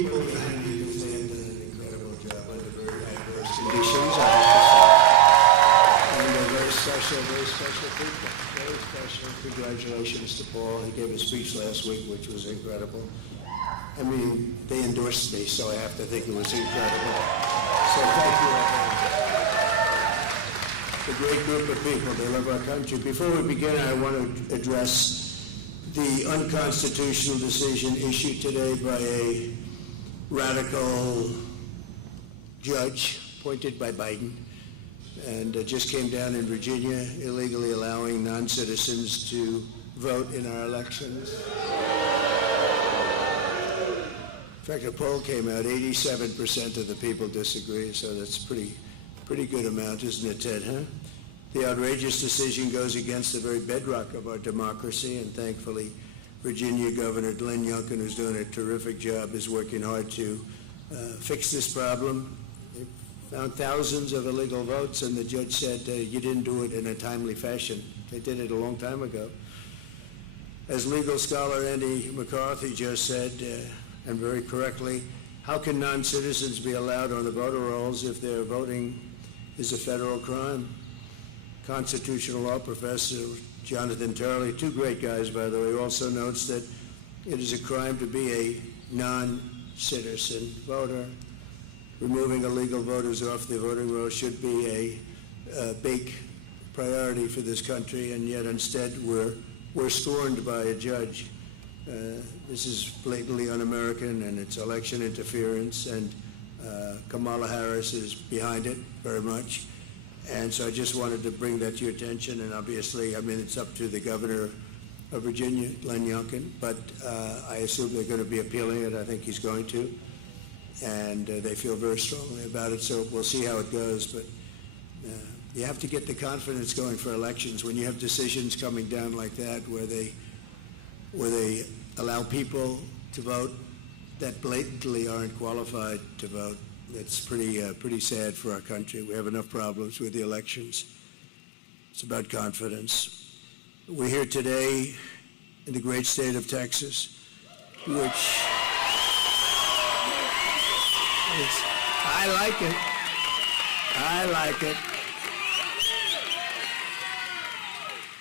people behind me because they have done an incredible job under very adverse conditions, I have to say. And they're very special people. Very special. Congratulations to Paul. He gave a speech last week, which was incredible. I mean, they endorsed me, so I have to think it was incredible. So thank you, everyone. A great group of people. They love our country. Before we begin, I want to address the unconstitutional decision issued today by a radical judge appointed by Biden, and it just came down in Virginia, illegally allowing non-citizens to vote in our elections. In fact, a poll came out, 87% of the people disagree, so that's pretty good amount, isn't it, Ted, huh? The outrageous decision goes against the very bedrock of our democracy, and thankfully, Virginia Governor Glenn Youngkin, who's doing a terrific job, is working hard to fix this problem. They found thousands of illegal votes, and the judge said, you didn't do it in a timely fashion. They did it a long time ago. As legal scholar Andy McCarthy just said, and very correctly, how can non-citizens be allowed on the voter rolls if their voting is a federal crime? Constitutional law professor Jonathan Turley, two great guys, by the way, also notes that it is a crime to be a non-citizen voter. Removing illegal voters off the voting roll should be a big priority for this country, and yet instead we're scorned by a judge. This is blatantly un-American, and it's election interference, and Kamala Harris is behind it very much. And so I just wanted to bring that to your attention, and obviously, I mean, it's up to the governor of Virginia, Glenn Youngkin, but I assume they're going to be appealing it. I think he's going to, and they feel very strongly about it, so we'll see how it goes. But you have to get the confidence going for elections when you have decisions coming down like that where they allow people to vote that blatantly aren't qualified to vote. It's pretty sad for our country. We have enough problems with the elections. It's about confidence. We're here today in the great state of Texas, which I like it.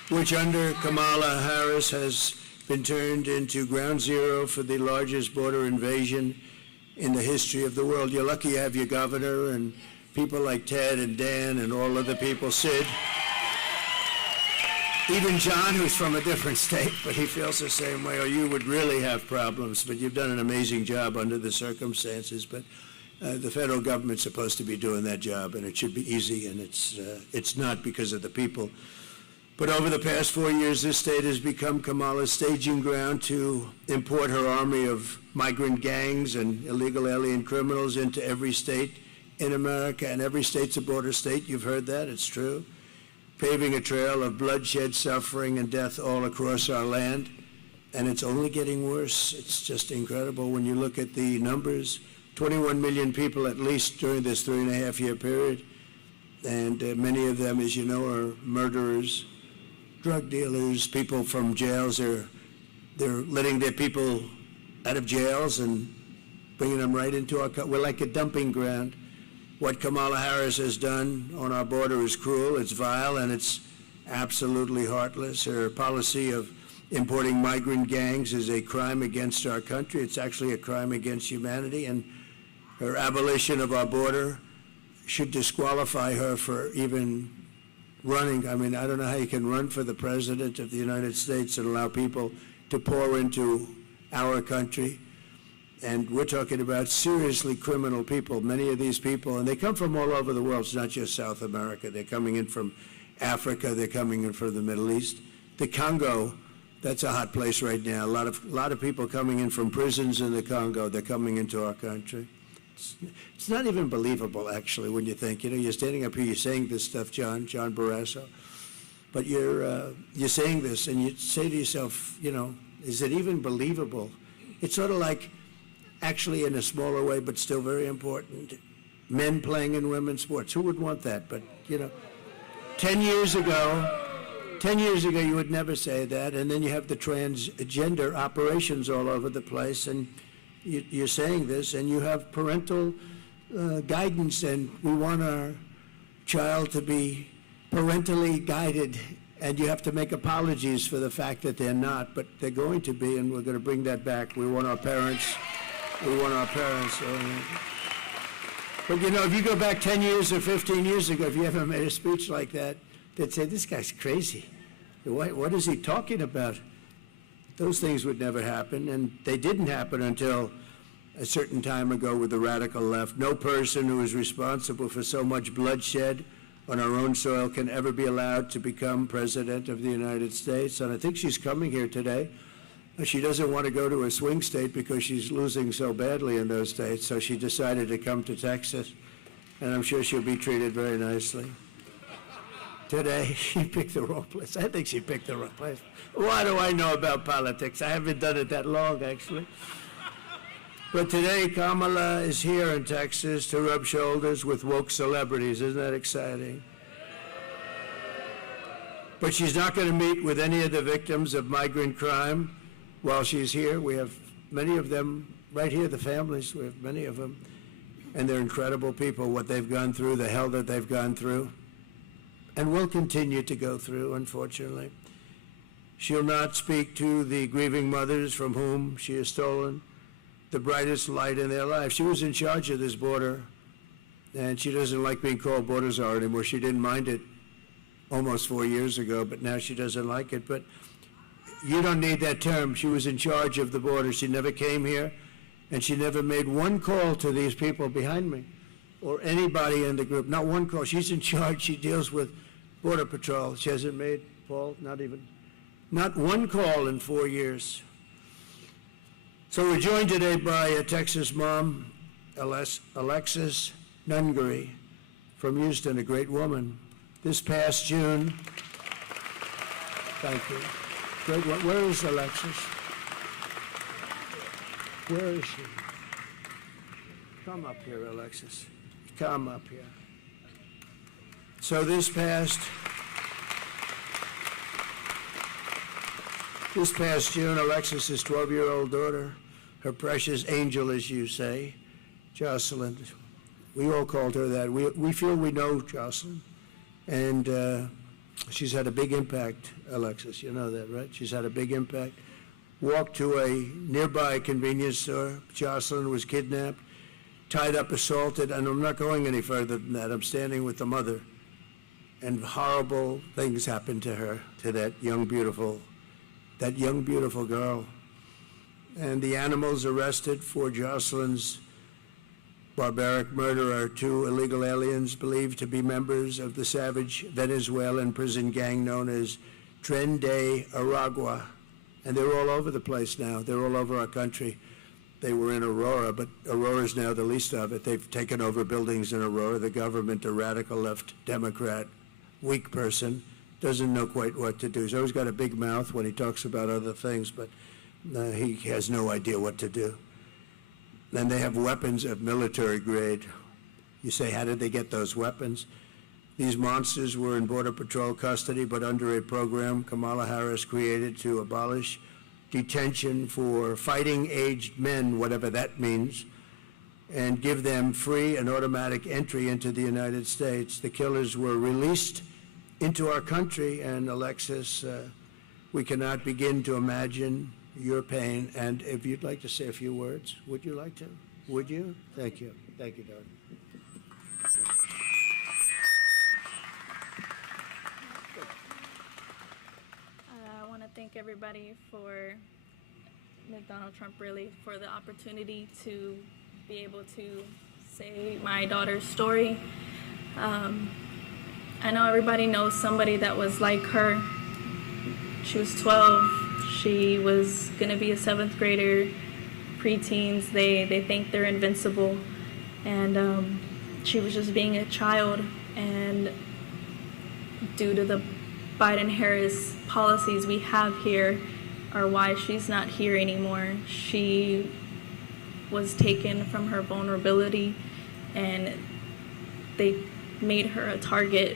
Which under Kamala Harris has been turned into ground zero for the largest border invasion in the history of the world. You're lucky you have your governor and people like Ted and Dan and all other people, Sid. Even John, who's from a different state, but he feels the same way, or you would really have problems. But you've done an amazing job under the circumstances. But the federal government's supposed to be doing that job, and it should be easy, and it's not because of the people. But over the past 4 years, this state has become Kamala's staging ground to import her army of migrant gangs and illegal alien criminals into every state in America, and every state's a border state. You've heard that, it's true. Paving a trail of bloodshed, suffering, and death all across our land, and it's only getting worse. It's just incredible when you look at the numbers. 21 million people at least during this 3.5-year period, and many of them, as you know, are murderers, drug dealers, people from jails. They're letting their people out of jails and bringing them right into our country. We're like a dumping ground. What Kamala Harris has done on our border is cruel, it's vile, and it's absolutely heartless. Her policy of importing migrant gangs is a crime against our country. It's actually a crime against humanity, and her abolition of our border should disqualify her for even running. I mean, I don't know how you can run for the president of the United States and allow people to pour into our country. And we're talking about seriously criminal people, many of these people, and they come from all over the world. It's not just South America. They're coming in from Africa. They're coming in from the Middle East. The Congo, that's a hot place right now. A lot of people coming in from prisons in the Congo. They're coming into our country. It's not even believable, actually, when you think. You know, you're standing up here, you're saying this stuff, John Barrasso, but you're saying this, and you say to yourself, you know, is it even believable? It's sort of like, actually in a smaller way, but still very important, men playing in women's sports. Who would want that? But, you know, 10 years ago, you would never say that, and then you have the transgender operations all over the place, and you're saying this, and you have parental guidance, and we want our child to be parentally guided, and you have to make apologies for the fact that they're not, but they're going to be, and we're going to bring that back. We want our parents. But you know, if you go back 10 years or 15 years ago, if you ever made a speech like that, they'd say, this guy's crazy. What is he talking about? Those things would never happen, and they didn't happen until a certain time ago with the radical left. No person who is responsible for so much bloodshed on our own soil can ever be allowed to become president of the United States. And I think she's coming here today. She doesn't want to go to a swing state because she's losing so badly in those states, so she decided to come to Texas, and I'm sure she'll be treated very nicely. Today, she picked the wrong place. I think she picked the wrong place. Why do I know about politics? I haven't done it that long, actually. But today, Kamala is here in Texas to rub shoulders with woke celebrities. Isn't that exciting? But she's not going to meet with any of the victims of migrant crime while she's here. We have many of them right here, the families. We have many of them. And they're incredible people, what they've gone through, the hell that they've gone through, and will continue to go through, unfortunately. She'll not speak to the grieving mothers from whom she has stolen the brightest light in their life. She was in charge of this border, and she doesn't like being called Border Czar anymore. She didn't mind it almost 4 years ago, but now she doesn't like it. But you don't need that term. She was in charge of the border. She never came here, and she never made one call to these people behind me or anybody in the group. Not one call. She's in charge. She deals with Border Patrol. She hasn't made, Paul, not one call in 4 years. So we're joined today by a Texas mom, Alexis Nungaray from Houston, a great woman. This past June, thank you. Great one. Where is Alexis? Where is she? Come up here, Alexis. Come up here. So this past June, Alexis's 12-year-old daughter, her precious angel, as you say, Joselyn, we all called her that. We feel we know Joselyn, and she's had a big impact, Alexis. You know that, right? She's had a big impact. Walked to a nearby convenience store. Joselyn was kidnapped, tied up, assaulted, and I'm not going any further than that. I'm standing with the mother, and horrible things happened to her, to that young, beautiful girl. And the animals arrested for Joselyn's barbaric murder are 2 illegal aliens believed to be members of the savage Venezuelan prison gang known as Tren de Aragua. And they're all over the place now. They're all over our country. They were in Aurora, but Aurora's now the least of it. They've taken over buildings in Aurora. The government, a radical left Democrat, weak person, doesn't know quite what to do. He's always got a big mouth when he talks about other things, but he has no idea what to do. Then they have weapons of military grade. You say, how did they get those weapons? These monsters were in Border Patrol custody, but under a program Kamala Harris created to abolish detention for fighting-aged men, whatever that means, and give them free and automatic entry into the United States. The killers were released into our country, and Alexis, we cannot begin to imagine your pain. And if you'd like to say a few words, would you like to? Would you? Thank you. Thank you, darling. I want to thank everybody for Donald Trump, really, for the opportunity to be able to say my daughter's story. I know everybody knows somebody that was like her. She was 12. She was going to be a 7th grader, preteens. They think they're invincible. And she was just being a child. And due to the Biden-Harris policies we have here are why she's not here anymore. She was taken from her vulnerability, and they made her a target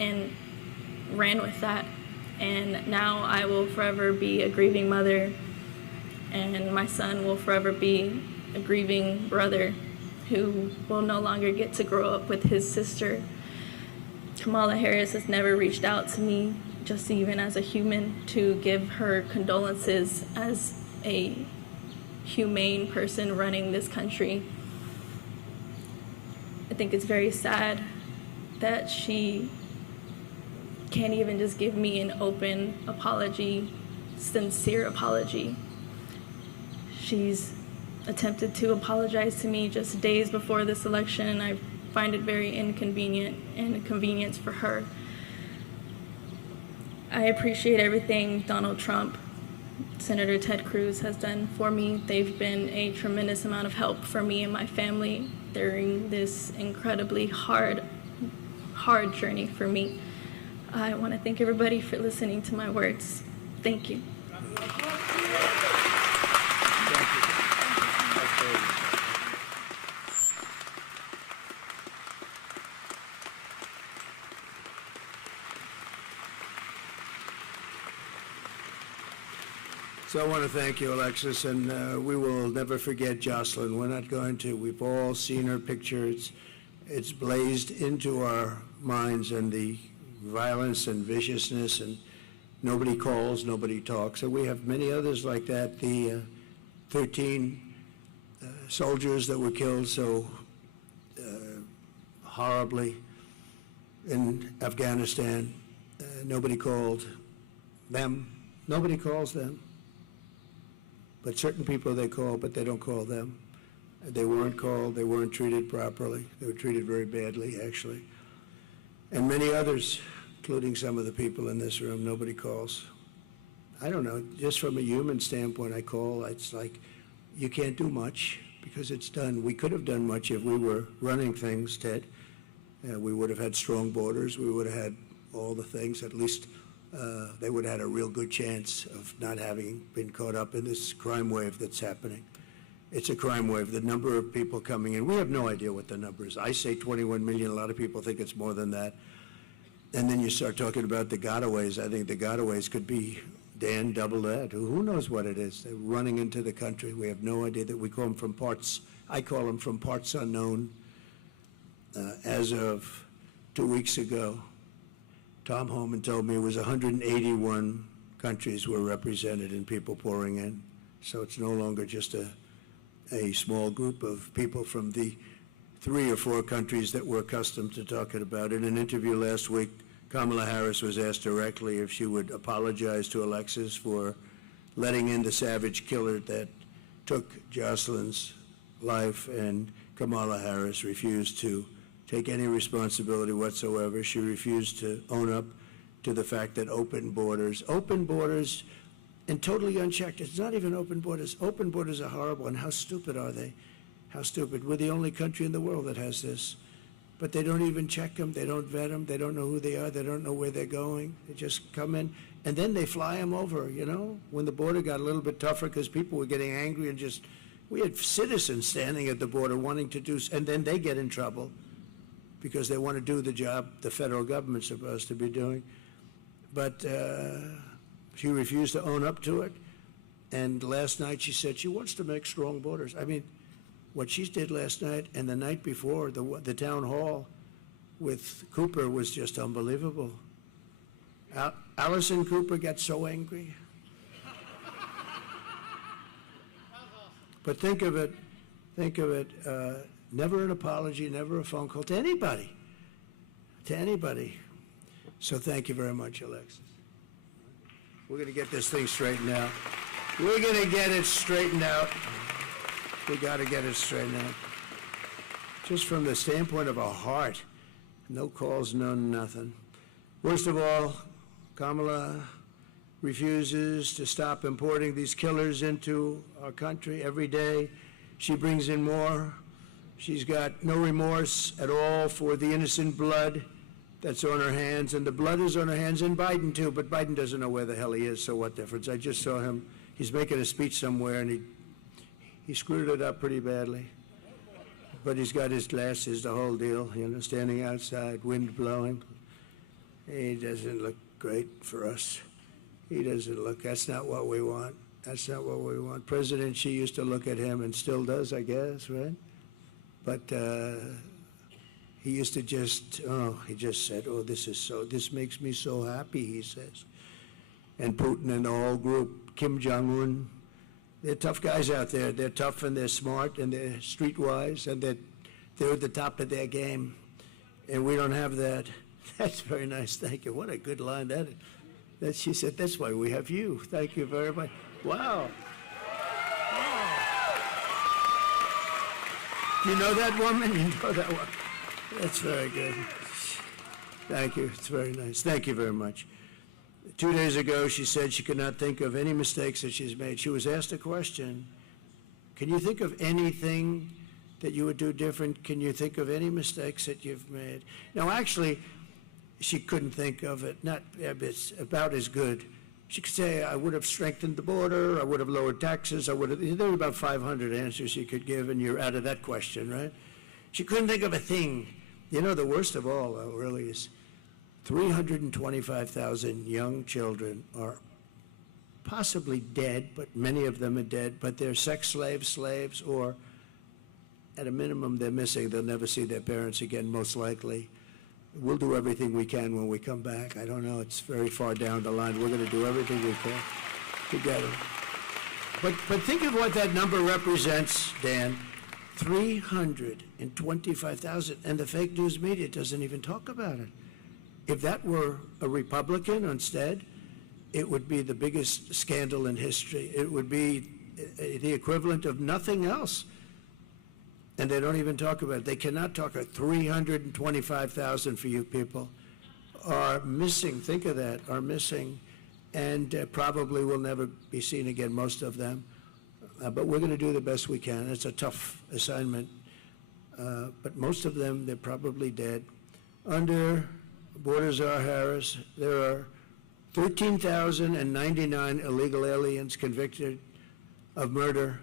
and ran with that. And now I will forever be a grieving mother and my son will forever be a grieving brother who will no longer get to grow up with his sister. Kamala Harris has never reached out to me, just even as a human, to give her condolences as a humane person running this country. I think it's very sad that she can't even just give me an open apology, sincere apology. She's attempted to apologize to me just days before this election, and I find it very inconvenient and a convenience for her. I appreciate everything Donald Trump, Senator Ted Cruz has done for me. They've been a tremendous amount of help for me and my family during this incredibly hard journey for me. I want to thank everybody for listening to my words. Thank you. So I want to thank you, Alexis, and we will never forget Joselyn. We're not going to. We've all seen her picture. It's blazed into our minds, and the violence and viciousness, and nobody calls, nobody talks. And we have many others like that. The 13 soldiers that were killed so horribly in Afghanistan, nobody called them. Nobody calls them. But certain people they call, but they don't call them. They weren't called, they weren't treated properly. They were treated very badly, actually. And many others, including some of the people in this room, nobody calls. I don't know, just from a human standpoint, I call, it's like, you can't do much because it's done. We could have done much if we were running things, Ted. We would have had strong borders, we would have had all the things, at least they would have had a real good chance of not having been caught up in this crime wave that's happening. It's a crime wave. The number of people coming in, we have no idea what the number is. I say 21 million. A lot of people think it's more than that. And then you start talking about the gotaways. I think the gotaways could be, Dan, double that. Who knows what it is? They're running into the country. We have no idea. That we call them from parts. I call them from parts unknown. As of 2 weeks ago, Tom Homan told me it was 181 countries were represented and people pouring in. So it's no longer just a small group of people from the 3 or 4 countries that we're accustomed to talking about. In an interview last week, Kamala Harris was asked directly if she would apologize to Alexis for letting in the savage killer that took Joselyn's life, and Kamala Harris refused to take any responsibility whatsoever. She refused to own up to the fact that open borders and totally unchecked, it's not even open borders. Open borders are horrible, and how stupid are they? How stupid. We're the only country in the world that has this. But they don't even check them, they don't vet them, they don't know who they are, they don't know where they're going. They just come in, and then they fly them over, you know? When the border got a little bit tougher because people were getting angry and just, we had citizens standing at the border wanting to do, and then they get in trouble because they want to do the job the federal government's supposed to be doing. But she refused to own up to it. And last night she said she wants to make strong borders. I mean, what she did last night and the night before, the town hall with Cooper was just unbelievable. Allison Cooper got so angry. But think of it, never an apology, never a phone call to anybody. So thank you very much, Alexis. We're going to get this thing straightened out. We're going to get it straightened out. We got to get it straightened out. Just from the standpoint of our heart, no calls, nothing. Worst of all, Kamala refuses to stop importing these killers into our country every day. She brings in more. She's got no remorse at all for the innocent blood that's on her hands, and the blood is on her hands, and Biden too, but Biden doesn't know where the hell he is, so what difference? I just saw him, he's making a speech somewhere, and he screwed it up pretty badly. But he's got his glasses, the whole deal, you know, standing outside, wind blowing. He doesn't look great for us. He doesn't look, that's not what we want. That's not what we want. President Xi used to look at him, and still does, I guess, right? But he used to he just said, oh, this makes me so happy, he says. And Putin and the whole group, Kim Jong-un, they're tough guys out there. They're tough and they're smart and they're streetwise and they're at the top of their game. And we don't have that. That's very nice. Thank you. What a good line that she said, that's why we have you. Thank you very much. Wow. Do you know that woman? You know that one? That's very good. Thank you. It's very nice. Thank you very much. 2 days ago, she said she could not think of any mistakes that she's made. She was asked a question, can you think of anything that you would do different? Can you think of any mistakes that you've made? No, actually, she couldn't think of it. It's about as good. She could say, I would have strengthened the border, I would have lowered taxes, there were about 500 answers she could give, and you're out of that question, right? She couldn't think of a thing. You know, the worst of all, though, really is 325,000 young children are possibly dead, but many of them are dead, but they're sex slaves, or at a minimum, they're missing. They'll never see their parents again, most likely. We'll do everything we can when we come back. I don't know, it's very far down the line. We're going to do everything we can together. But think of what that number represents, Dan. 325,000, and the fake news media doesn't even talk about it. If that were a Republican instead, it would be the biggest scandal in history. It would be the equivalent of nothing else. And they don't even talk about it. They cannot talk about 325,000 for you people are missing. Think of that, are missing, and probably will never be seen again, most of them. But we're going to do the best we can. It's a tough assignment. But most of them, they're probably dead. Under Border Czar Harris, there are 13,099 illegal aliens convicted of murder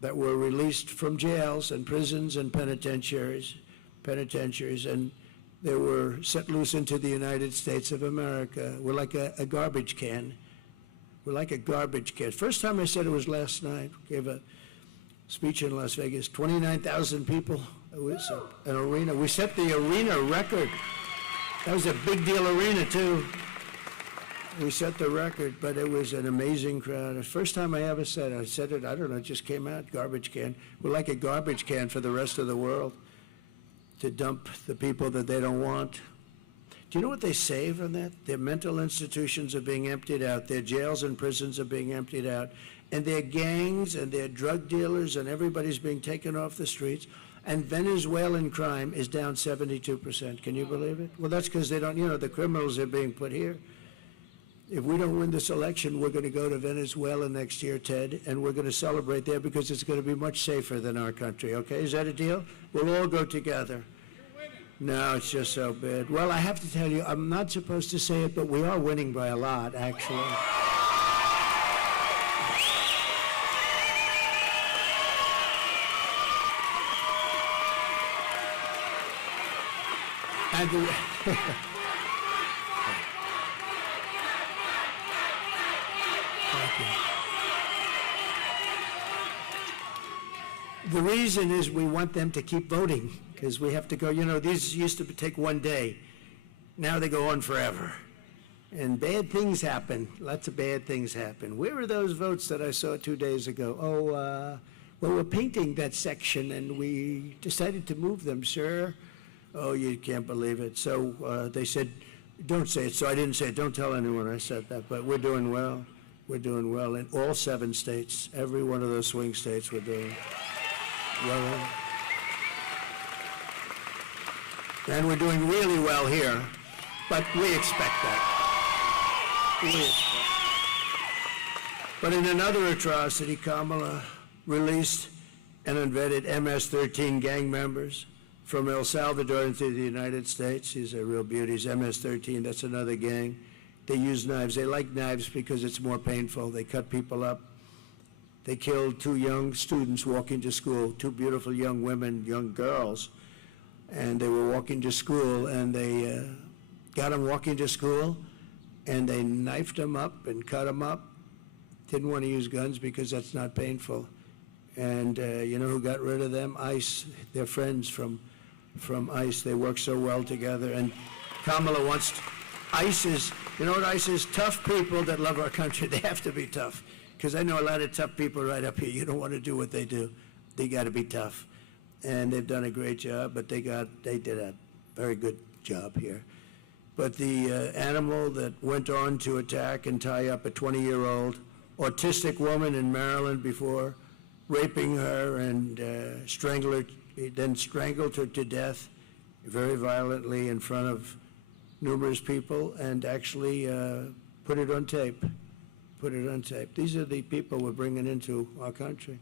that were released from jails and prisons and penitentiaries, and they were set loose into the United States of America. We're like a garbage can. We're like a garbage can. First time I said it was last night. Gave a speech in Las Vegas. 29,000 people. It was an arena. We set the arena record. That was a big deal arena too. We set the record, but it was an amazing crowd. The first time I ever said it, I don't know, it just came out, garbage can. We're like a garbage can for the rest of the world to dump the people that they don't want. Do you know what they save on that? Their mental institutions are being emptied out, their jails and prisons are being emptied out, and their gangs and their drug dealers and everybody's being taken off the streets, and Venezuelan crime is down 72%. Can you believe it? Well, that's because they don't, the criminals are being put here. If we don't win this election, we're going to go to Venezuela next year, Ted, and we're going to celebrate there because it's going to be much safer than our country, okay? Is that a deal? We'll all go together. No, it's just so bad. Well, I have to tell you, I'm not supposed to say it, but we are winning by a lot, actually. And the reason is we want them to keep voting, because we have to go, these used to take one day. Now they go on forever. And bad things happen. Lots of bad things happen. Where are those votes that I saw 2 days ago? Well, we're painting that section, and we decided to move them, sir. Oh, you can't believe it. So they said, don't say it. So I didn't say it. Don't tell anyone I said that. But we're doing well. We're doing well in all 7 states. Every one of those swing states we're doing well. And we're doing really well here. But we expect that. But in another atrocity, Kamala released and unvetted MS-13 gang members from El Salvador into the United States. These are real beauties. MS-13, that's another gang. They use knives. They like knives because it's more painful. They cut people up. They killed 2 young students walking to school, 2 beautiful young women, young girls. And they were walking to school, and they got them walking to school, and they knifed them up and cut them up didn't want to use guns because that's not painful. And you know who got rid of them? ICE. They're friends from ICE. They work so well together. And Kamala wants ICE is, you know what ICE is? Tough people that love our country. They have to be tough. Because I know a lot of tough people right up here. You don't want to do what they do. They got to be tough. And they've done a great job, but they did a very good job here. But the animal that went on to attack and tie up a 20-year-old autistic woman in Maryland before, raping her and then strangled her to death very violently in front of numerous people, and actually put it on tape. These are the people we're bringing into our country.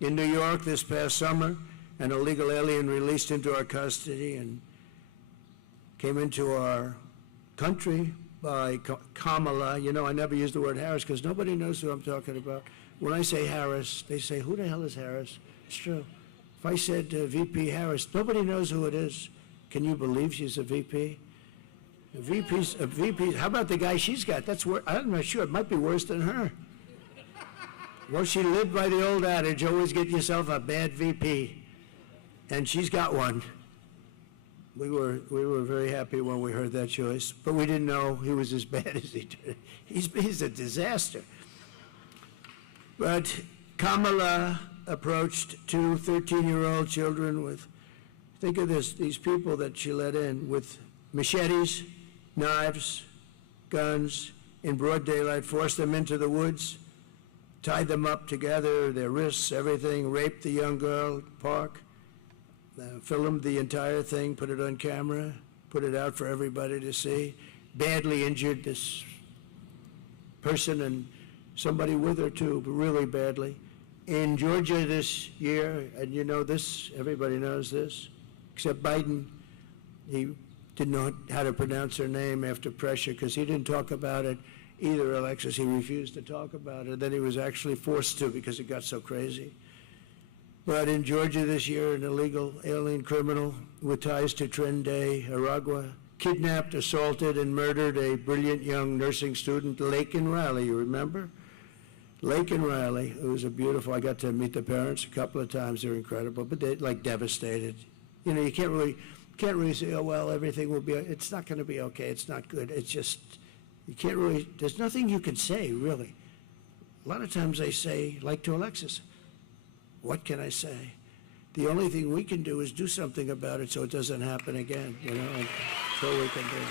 In New York this past summer, an illegal alien released into our custody and came into our country by Kamala. You know, I never use the word Harris because nobody knows who I'm talking about. When I say Harris, they say, who the hell is Harris? It's true. If I said VP Harris, nobody knows who it is. Can you believe she's a VP? A VP, how about the guy she's got? That's worse. I'm not sure. It might be worse than her. Well, she lived by the old adage, always get yourself a bad VP. And she's got one. We were very happy when we heard that choice, but we didn't know he was as bad as he did. He's a disaster. But Kamala approached two 13-year-old children with, think of this, these people that she let in with machetes, knives, guns, in broad daylight, forced them into the woods, tied them up together, their wrists, everything, raped the young girl, park, filmed the entire thing, put it on camera, put it out for everybody to see, badly injured this person and somebody with her too, but really badly. In Georgia this year, and you know this, everybody knows this, except Biden, he didn't know how to pronounce her name after pressure because he didn't talk about it either, Alexis. He refused to talk about it. Then he was actually forced to because it got so crazy. But in Georgia this year, an illegal alien criminal with ties to Trinidad, Aragua, kidnapped, assaulted, and murdered a brilliant young nursing student, Laken Riley, you remember? Laken Riley, who was a beautiful, I got to meet the parents a couple of times, they're incredible, but they're like devastated. You know, you can't really say, oh, well, everything will be, it's not going to be okay, it's not good. It's just, you can't really, there's nothing you can say, really. A lot of times they say, like to Alexis, what can I say? The only thing we can do is do something about it so it doesn't happen again, you know, and that's all we can do.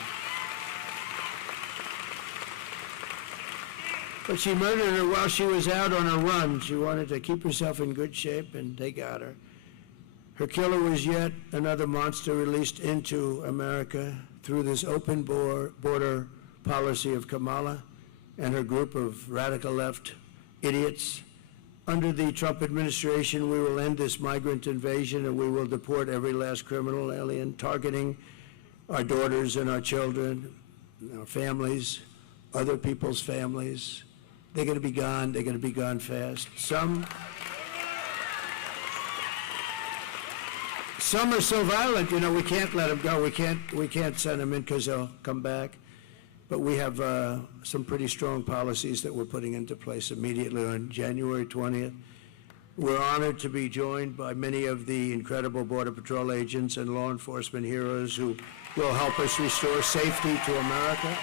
But she murdered her while she was out on a run. She wanted to keep herself in good shape, and they got her. Her killer was yet another monster released into America through this open border policy of Kamala and her group of radical left idiots. Under the Trump administration, we will end this migrant invasion and we will deport every last criminal alien, targeting our daughters and our children, our families, other people's families. They're going to be gone. They're going to be gone fast. Some are so violent, you know, we can't let them go. We can't send them in because they'll come back. But we have some pretty strong policies that we're putting into place immediately on January 20th. We're honored to be joined by many of the incredible Border Patrol agents and law enforcement heroes who will help us restore safety to America.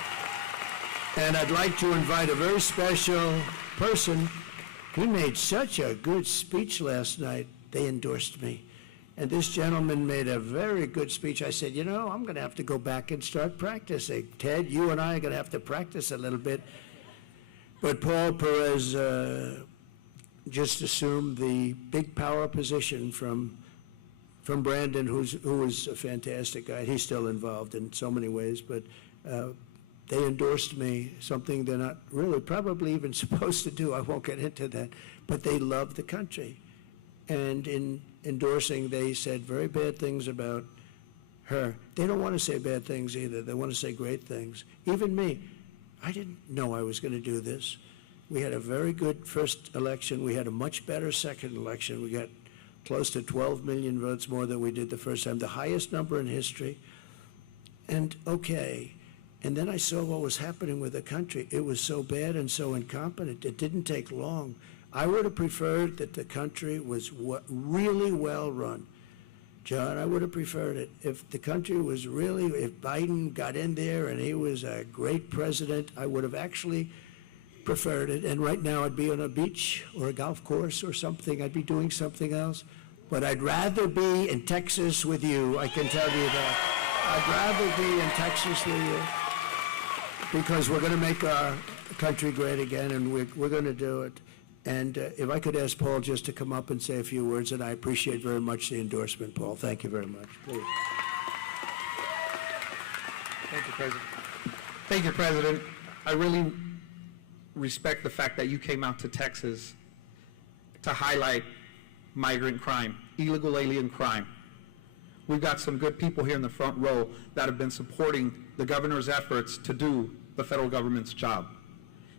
And I'd like to invite a very special person. He made such a good speech last night. They endorsed me. And this gentleman made a very good speech. I said, you know, I'm going to have to go back and start practicing. Ted, you and I are going to have to practice a little bit. But Paul Perez just assumed the big power position from Brandon, who was a fantastic guy. He's still involved in so many ways, but they endorsed me, something they're not really probably even supposed to do. I won't get into that. But they love the country. And in endorsing, they said very bad things about her. They don't want to say bad things either. They want to say great things. Even me, I didn't know I was going to do this. We had a very good first election. We had a much better second election. We got close to 12 million votes more than we did the first time, the highest number in history. And okay, And then I saw what was happening with the country. It was so bad and so incompetent. It didn't take long. I would have preferred that the country was really well run. John, I would have preferred it. If the country was really, if Biden got in there and he was a great president, I would have actually preferred it. And right now I'd be on a beach or a golf course or something. I'd be doing something else. But I'd rather be in Texas with you, I can tell you that. I'd rather be in Texas with you because we're going to make our country great again, and we're going to do it. And if I could ask Paul just to come up and say a few words, and I appreciate very much the endorsement, Paul. Thank you very much. Please. Thank you, President. Thank you, President. I really respect the fact that you came out to Texas to highlight migrant crime, illegal alien crime. We've got some good people here in the front row that have been supporting the governor's efforts to do the federal government's job.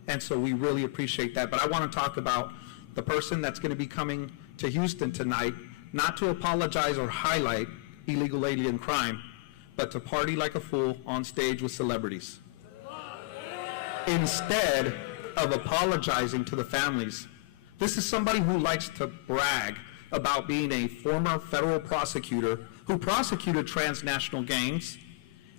And so we really appreciate that. But I want to talk about the person that's going to be coming to Houston tonight, not to apologize or highlight illegal alien crime, but to party like a fool on stage with celebrities. Instead of apologizing to the families, this is somebody who likes to brag about being a former federal prosecutor who prosecuted transnational gangs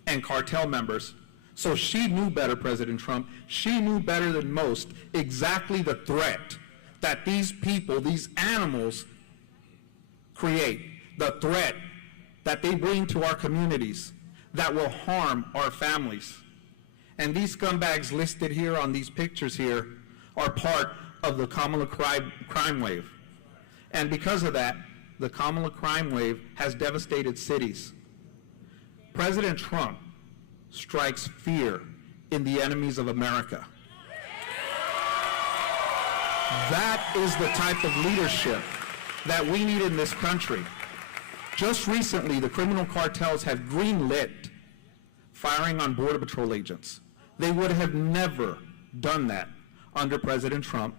and cartel members. So she knew better, President Trump. She knew better than most exactly the threat that these people, these animals, create, the threat that they bring to our communities that will harm our families. And these scumbags listed here on these pictures here are part of the Kamala crime wave. And because of that, the Kamala crime wave has devastated cities. President Trump strikes fear in the enemies of America. That is the type of leadership that we need in this country. Just recently, the criminal cartels have greenlit firing on Border Patrol agents. They would have never done that under President Trump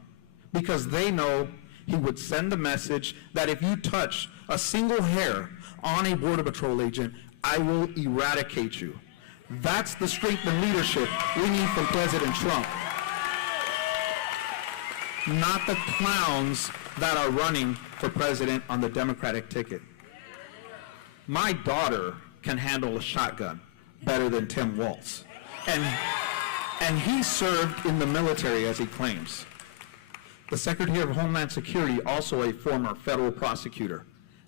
because they know he would send a message that if you touch a single hair on a Border Patrol agent, I will eradicate you. That's the strength and leadership we need from President Trump. Not the clowns that are running for president on the Democratic ticket. My daughter can handle a shotgun better than Tim Walz. And he served in the military, as he claims. The Secretary of Homeland Security, also a former federal prosecutor.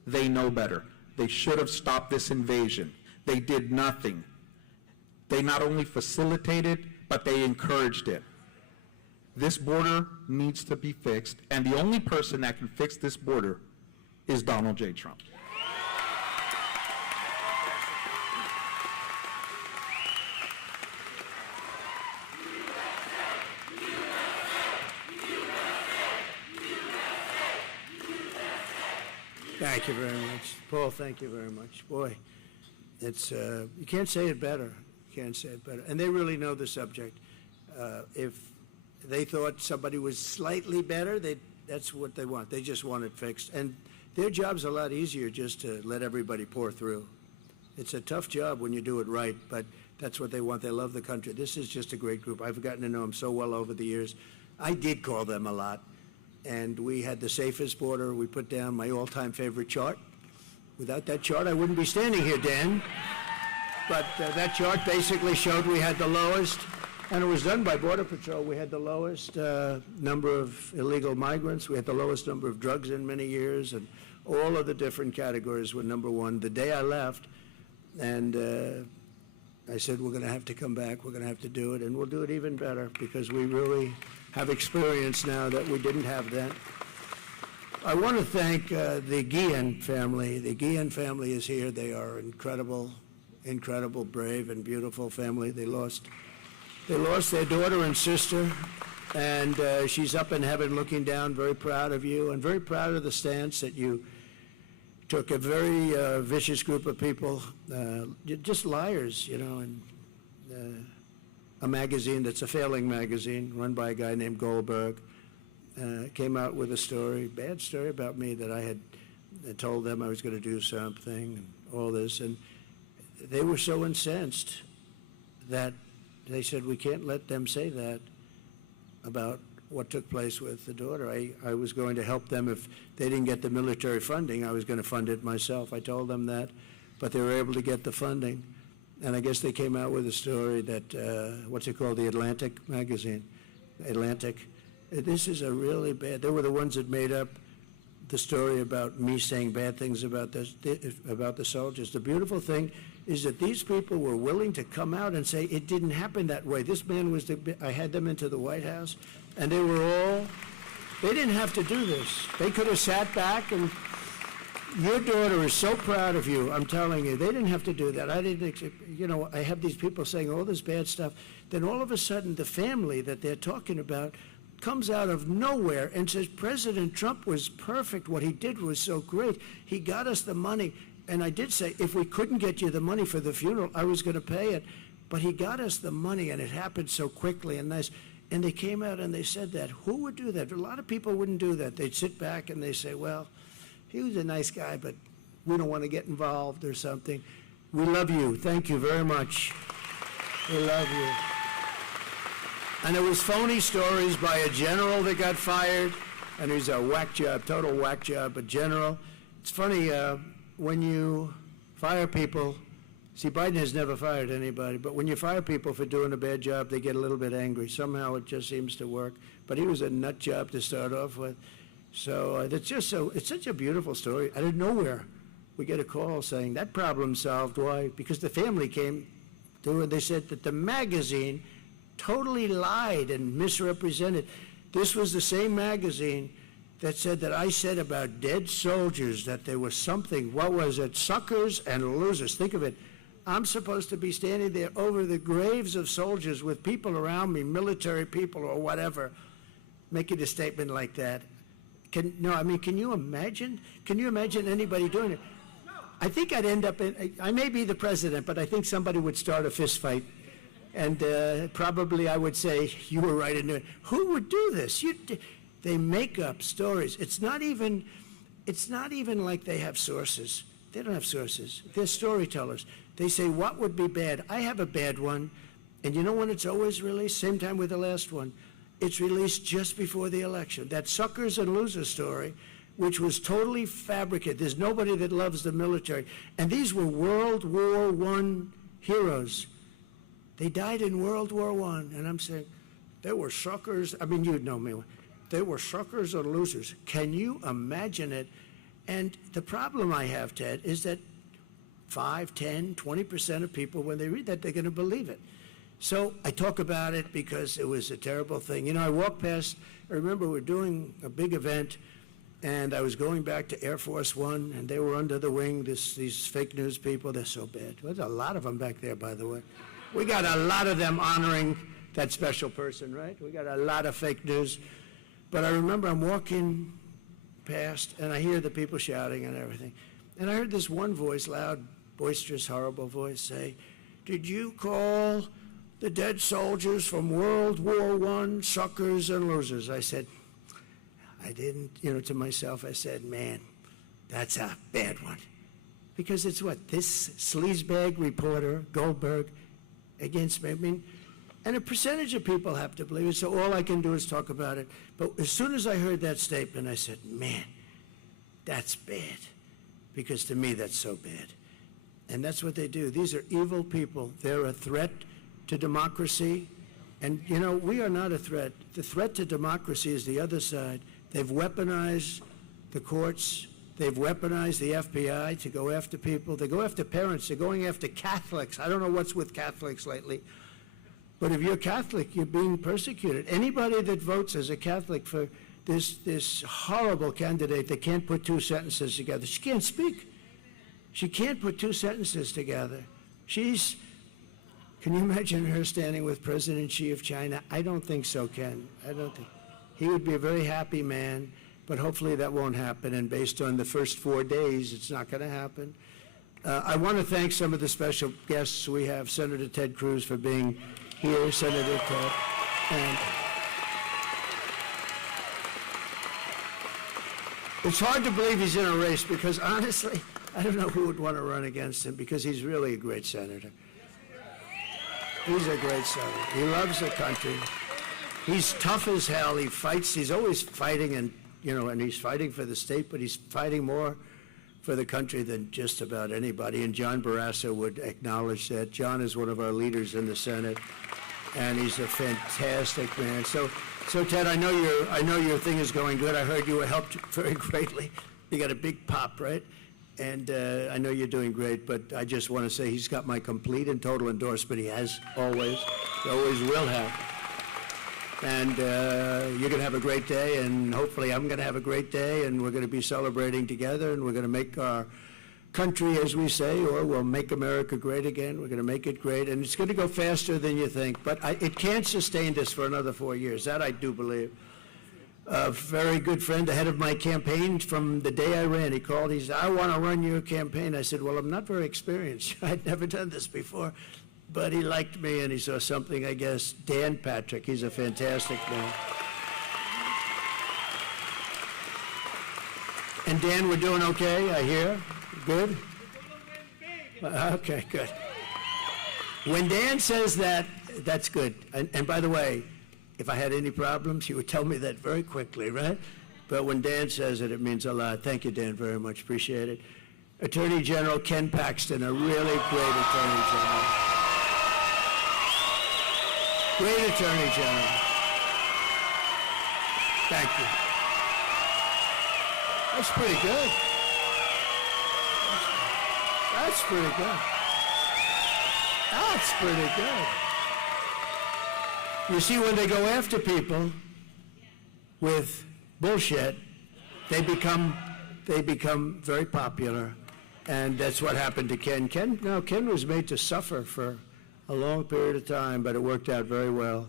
They know better. They should have stopped this invasion. They did nothing. They not only facilitated, but they encouraged it. This border needs to be fixed, and the only person that can fix this border is Donald J. Trump. Thank you very much. Paul, thank you very much. Boy, it's, you can't say it better. You can't say it better. And they really know the subject. If they thought somebody was slightly better, that's what they want. They just want it fixed. And their job's a lot easier just to let everybody pour through. It's a tough job when you do it right, but that's what they want. They love the country. This is just a great group. I've gotten to know them so well over the years. I did call them a lot. And we had the safest border. We put down my all-time favorite chart. Without that chart, I wouldn't be standing here, Dan. But that chart basically showed we had the lowest, and it was done by Border Patrol. We had the lowest number of illegal migrants. We had the lowest number of drugs in many years, and all of the different categories were number one. The day I left, and I said, we're going to have to come back. We're going to have to do it, and we'll do it even better because we really have experience now that we didn't have then. I want to thank the Guillen family. The Guillen family is here. They are incredible, incredible, brave, and beautiful family. They lost their daughter and sister, and she's up in heaven looking down, very proud of you, and very proud of the stance that you took. A very vicious group of people, just liars, you know, and a magazine that's a failing magazine run by a guy named Goldberg came out with a story, bad story about me, that I had told them I was going to do something and all this, and they were so incensed that they said, we can't let them say that about what took place with the daughter. I was going to help them if they didn't get the military funding. I was going to fund it myself. I told them that, but they were able to get the funding. And I guess they came out with a story that, what's it called, the Atlantic magazine, Atlantic. This is a really bad, they were the ones that made up the story about me saying bad things about the soldiers. The beautiful thing is that these people were willing to come out and say it didn't happen that way. This man was I had them into the White House, and they didn't have to do this. They could have sat back, and your daughter is so proud of you, I'm telling you. They didn't have to do that. I didn't, I have these people saying all this bad stuff. Then all of a sudden, the family that they're talking about comes out of nowhere and says, President Trump was perfect. What he did was so great. He got us the money. And I did say, if we couldn't get you the money for the funeral, I was going to pay it. But he got us the money, and it happened so quickly and nice. And they came out and they said that. Who would do that? A lot of people wouldn't do that. They'd sit back and they say, well, he was a nice guy, but we don't want to get involved or something. We love you. Thank you very much. We love you. And there was phony stories by a general that got fired, and it was a whack job, total whack job, a general. It's funny, when you fire people, see, Biden has never fired anybody, but when you fire people for doing a bad job, they get a little bit angry. Somehow it just seems to work. But he was a nut job to start off with. So it's such a beautiful story. Out of nowhere, we get a call saying that problem solved. Why? Because the family came to and they said that the magazine totally lied and misrepresented. This was the same magazine that said that I said about dead soldiers that there was something, what was it, suckers and losers. Think of it. I'm supposed to be standing there over the graves of soldiers with people around me, military people or whatever, making a statement like that. Can you imagine? Can you imagine anybody doing it? I think I'd end up I may be the president, but I think somebody would start a fist fight. And probably I would say, you were right in it. Who would do this? They make up stories. It's not even like they have sources. They don't have sources. They're storytellers. They say, what would be bad? I have a bad one. And you know when it's always released? Same time with the last one. It's released just before the election. That suckers and losers story, which was totally fabricated. There's nobody that loves the military. And these were World War I heroes. They died in World War I, and I'm saying, they were suckers. I mean, you'd know me. They were suckers or losers. Can you imagine it? And the problem I have, Ted, is that 5, 10, 20% of people, when they read that, they're going to believe it. So I talk about it because it was a terrible thing. I walked past, I remember we were doing a big event, and I was going back to Air Force One, and they were under the wing, these fake news people. They're so bad. There's a lot of them back there, by the way. We got a lot of them honoring that special person, right? We got a lot of fake news. But I remember I'm walking past, and I hear the people shouting and everything. And I heard this one voice, loud, boisterous, horrible voice, say, did you call the dead soldiers from World War I suckers and losers? I said, I didn't, to myself, I said, man, that's a bad one. Because it's what? This sleazebag reporter, Goldberg, against me. I mean, and a percentage of people have to believe it, so all I can do is talk about it. But as soon as I heard that statement, I said, man, that's bad. Because to me, that's so bad. And that's what they do. These are evil people. They're a threat to democracy. And, we are not a threat. The threat to democracy is the other side. They've weaponized the courts. They've weaponized the FBI to go after people. They go after parents. They're going after Catholics. I don't know what's with Catholics lately. But if you're Catholic, you're being persecuted. Anybody that votes as a Catholic for this horrible candidate that can't put two sentences together, she can't speak. She can't put two sentences together. Can you imagine her standing with President Xi of China? I don't think so, Ken. I don't think. He would be a very happy man, but hopefully that won't happen. And based on the first 4 days, it's not going to happen. I want to thank some of the special guests we have. Senator Ted Cruz for being here, Senator Ted. And it's hard to believe he's in a race because, honestly, I don't know who would want to run against him because he's really a great senator. He's a great senator. He loves the country. He's tough as hell. He fights. He's always fighting, and he's fighting for the state, but he's fighting more for the country than just about anybody. And John Barrasso would acknowledge that. John is one of our leaders in the Senate, and he's a fantastic man. So Ted, I know your thing is going good. I heard you were helped very greatly. You got a big pop, right? And I know you're doing great, but I just want to say he's got my complete and total endorsement. He has always will have. And you're going to have a great day, and hopefully I'm going to have a great day, and we're going to be celebrating together, and we're going to make our country, as we say, or we'll make America great again. We're going to make it great, and it's going to go faster than you think, but it can't sustain this for another 4 years. That I do believe. A very good friend, the head of my campaign from the day I ran, he called, he said, I want to run your campaign. I said, well, I'm not very experienced. I'd never done this before. But he liked me, and he saw something, I guess. Dan Patrick, he's a fantastic man. And Dan, we're doing okay, I hear? Good? Okay, good. When Dan says that, that's good. And by the way, if I had any problems, he would tell me that very quickly, right? But when Dan says it, it means a lot. Thank you, Dan, very much. Appreciate it. Attorney General Ken Paxton, a really great Attorney General. Great Attorney General. Thank you. That's pretty good. That's pretty good. That's pretty good. You see, when they go after people with bullshit, they become very popular, and that's what happened to Ken. Ken was made to suffer for a long period of time, but it worked out very well.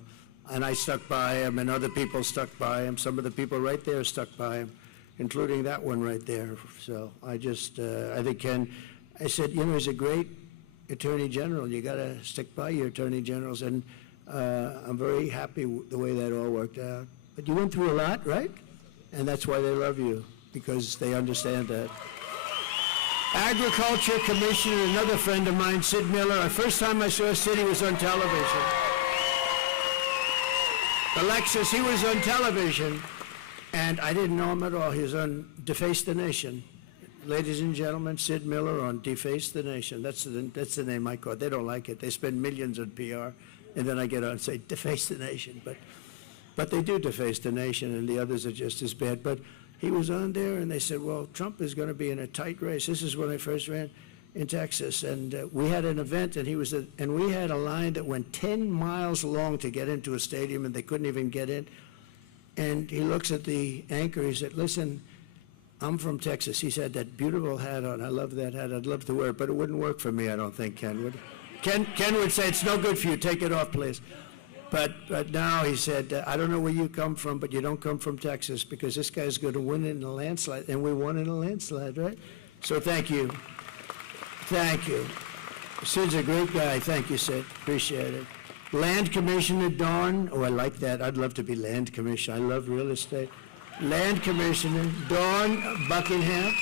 And I stuck by him, and other people stuck by him. Some of the people right there stuck by him, including that one right there. So I think Ken, I said, he's a great Attorney General. You got to stick by your Attorney Generals, and I'm very happy the way that all worked out. But you went through a lot, right? And that's why they love you, because they understand that. Agriculture Commissioner, another friend of mine, Sid Miller. The first time I saw Sid, he was on television. Alexis, he was on television, and I didn't know him at all. He was on Deface the Nation. Ladies and gentlemen, Sid Miller on Deface the Nation. That's the name I call it. They don't like it. They spend millions on PR. And then I get on and say, deface the nation. But they do deface the nation, and the others are just as bad. But he was on there, and they said, well, Trump is going to be in a tight race. This is when I first ran in Texas. And we had an event, and we had a line that went 10 miles long to get into a stadium, and they couldn't even get in. And he looks at the anchor. He said, listen, I'm from Texas. He said, that beautiful hat on. I love that hat. I'd love to wear it, but it wouldn't work for me, I don't think, Ken would. Ken would say, it's no good for you, take it off, please. But now he said, I don't know where you come from, but you don't come from Texas, because this guy's going to win in a landslide. And we won in a landslide, right? So thank you. Thank you. Sid's a great guy. Thank you, Sid. Appreciate it. Land Commissioner Dawn. Oh, I like that. I'd love to be Land Commissioner. I love real estate. Land Commissioner Dawn Buckingham.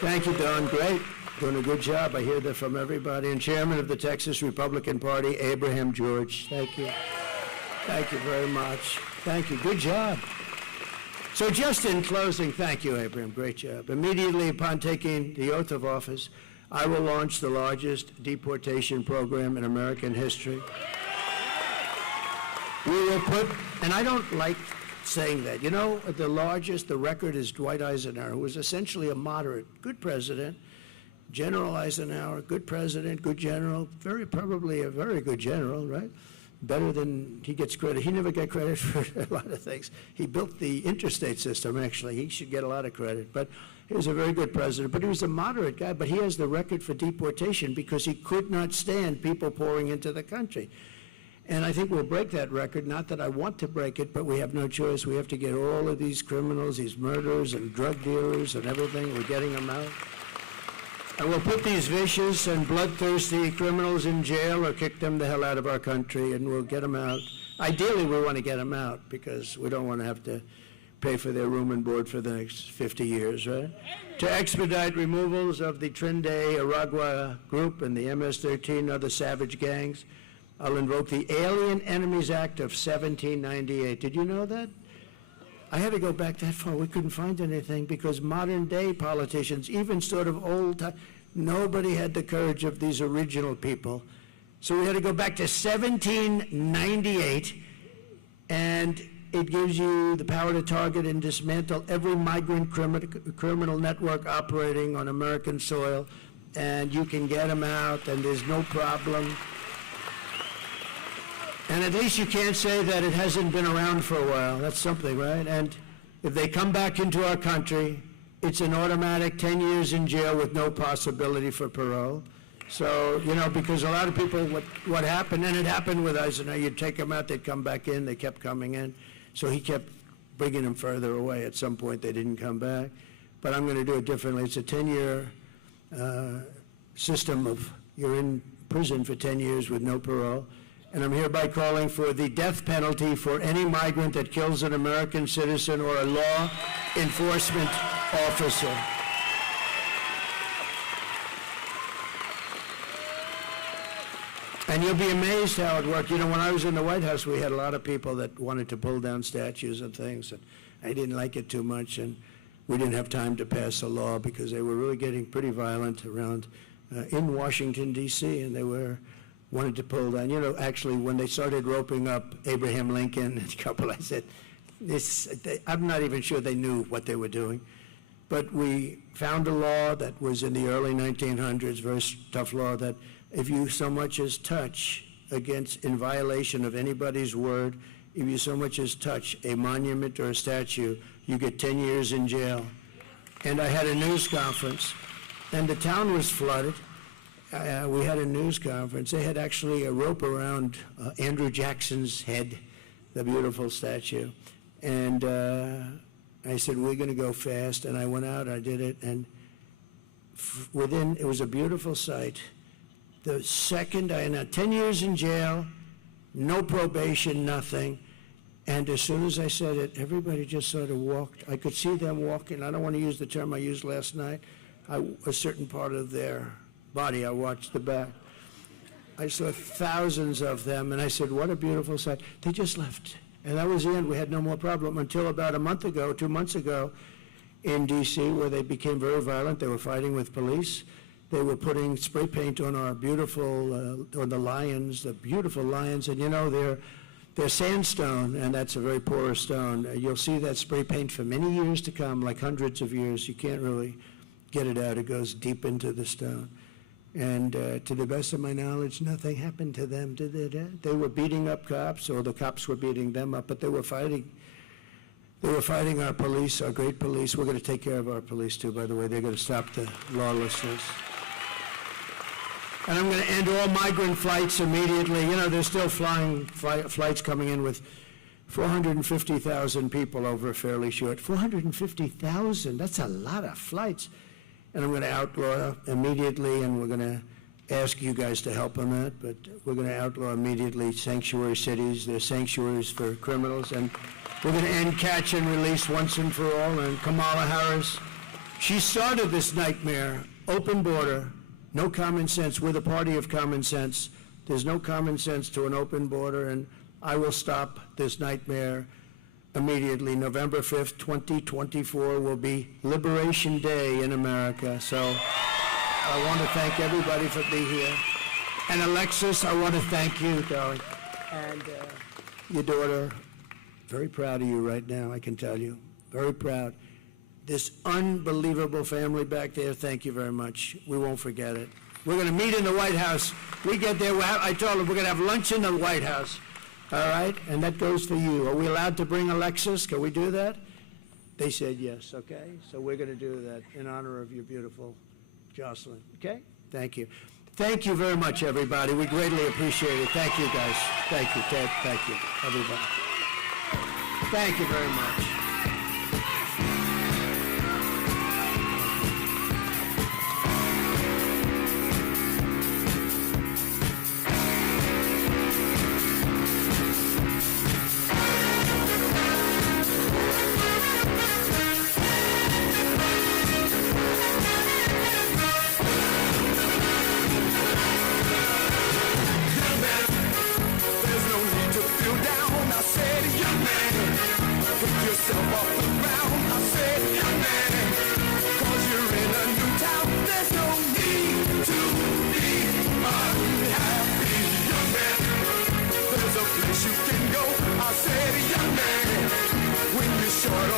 Thank you, Dawn. Great. Doing a good job. I hear that from everybody. And Chairman of the Texas Republican Party, Abraham George. Thank you. Thank you very much. Thank you. Good job. So just in closing, thank you, Abraham. Great job. Immediately upon taking the oath of office, I will launch the largest deportation program in American history. We will put, and I don't like saying that. The record is Dwight Eisenhower, who was essentially a moderate, good president. General Eisenhower, good president, good general, probably a very good general, right? Better than he gets credit. He never got credit for a lot of things. He built the interstate system, actually. He should get a lot of credit. But he was a very good president. But he was a moderate guy. But he has the record for deportation because he could not stand people pouring into the country. And I think we'll break that record. Not that I want to break it, but we have no choice. We have to get all of these criminals, these murderers and drug dealers and everything. We're getting them out. And we'll put these vicious and bloodthirsty criminals in jail or kick them the hell out of our country, and we'll get them out. Ideally, we want to get them out because we don't want to have to pay for their room and board for the next 50 years, right? To expedite removals of the Trinidad Aragua group and the MS-13 other savage gangs, I'll invoke the Alien Enemies Act of 1798. Did you know that? I had to go back that far. We couldn't find anything because modern day politicians, even sort of old time, nobody had the courage of these original people. So we had to go back to 1798, and it gives you the power to target and dismantle every migrant criminal network operating on American soil, and you can get them out, and there's no problem. And at least you can't say that it hasn't been around for a while. That's something, right? And if they come back into our country, it's an automatic 10 years in jail with no possibility for parole. So, you know, because a lot of people, what happened, and it happened with Eisenhower, you'd take them out, they'd come back in, they kept coming in. So he kept bringing them further away. At some point, they didn't come back. But I'm going to do it differently. It's a 10-year system of you're in prison for 10 years with no parole. And I'm hereby calling for the death penalty for any migrant that kills an American citizen or a law enforcement officer. And you'll be amazed how it worked. You know, when I was in the White House, we had a lot of people that wanted to pull down statues and things, and I didn't like it too much, and we didn't have time to pass a law because they were really getting pretty violent around in Washington, D.C., and they wanted to pull down. You know, actually, when they started roping up Abraham Lincoln and a couple, I said, I'm not even sure they knew what they were doing. But we found a law that was in the early 1900s, very tough law, that if you so much as touch in violation of anybody's word, if you so much as touch a monument or a statue, you get 10 years in jail. And I had a news conference, and the town was flooded. We had a news conference. They had actually a rope around Andrew Jackson's head, the beautiful statue. And I said, we're going to go fast. And I went out, I did it, and it was a beautiful sight. The second, I had 10 years in jail, no probation, nothing. And as soon as I said it, everybody just sort of walked. I could see them walking. I don't want to use the term I used last night. A certain part of their body, I watched the back. I saw thousands of them, and I said, what a beautiful sight. They just left. And that was the end. We had no more problem until about 2 months ago in D.C., where they became very violent. They were fighting with police. They were putting spray paint on our beautiful, on the lions, the beautiful lions, and you know, they're sandstone, and that's a very porous stone. You'll see that spray paint for many years to come, like hundreds of years. You can't really get it out. It goes deep into the stone. And to the best of my knowledge, nothing happened to them, did they? They were beating up cops, or the cops were beating them up, but they were fighting. They were fighting our police, our great police. We're going to take care of our police, too, by the way. They're going to stop the lawlessness. And I'm going to end all migrant flights immediately. You know, there's still flying flights coming in with 450,000 people over a fairly short. 450,000, that's a lot of flights. And I'm going to outlaw immediately, and we're going to ask you guys to help on that, but we're going to outlaw immediately sanctuary cities. They're sanctuaries for criminals, and we're going to end catch and release once and for all. And Kamala Harris, she started this nightmare, open border, no common sense. We're the party of common sense. There's no common sense to an open border, and I will stop this nightmare immediately. November 5th, 2024 will be Liberation Day in America. So I want to thank everybody for being here. And Alexis, I want to thank you, darling. And your daughter, very proud of you right now, I can tell you. Very proud. This unbelievable family back there, thank you very much. We won't forget it. We're going to meet in the White House. We get there, I told them we're going to have lunch in the White House. All right? And that goes for you. Are we allowed to bring Alexis? Can we do that? They said yes, okay? So we're going to do that in honor of your beautiful Joselyn, okay? Thank you. Thank you very much, everybody. We greatly appreciate it. Thank you, guys. Thank you, Ted. Thank you, everybody. Thank you very much.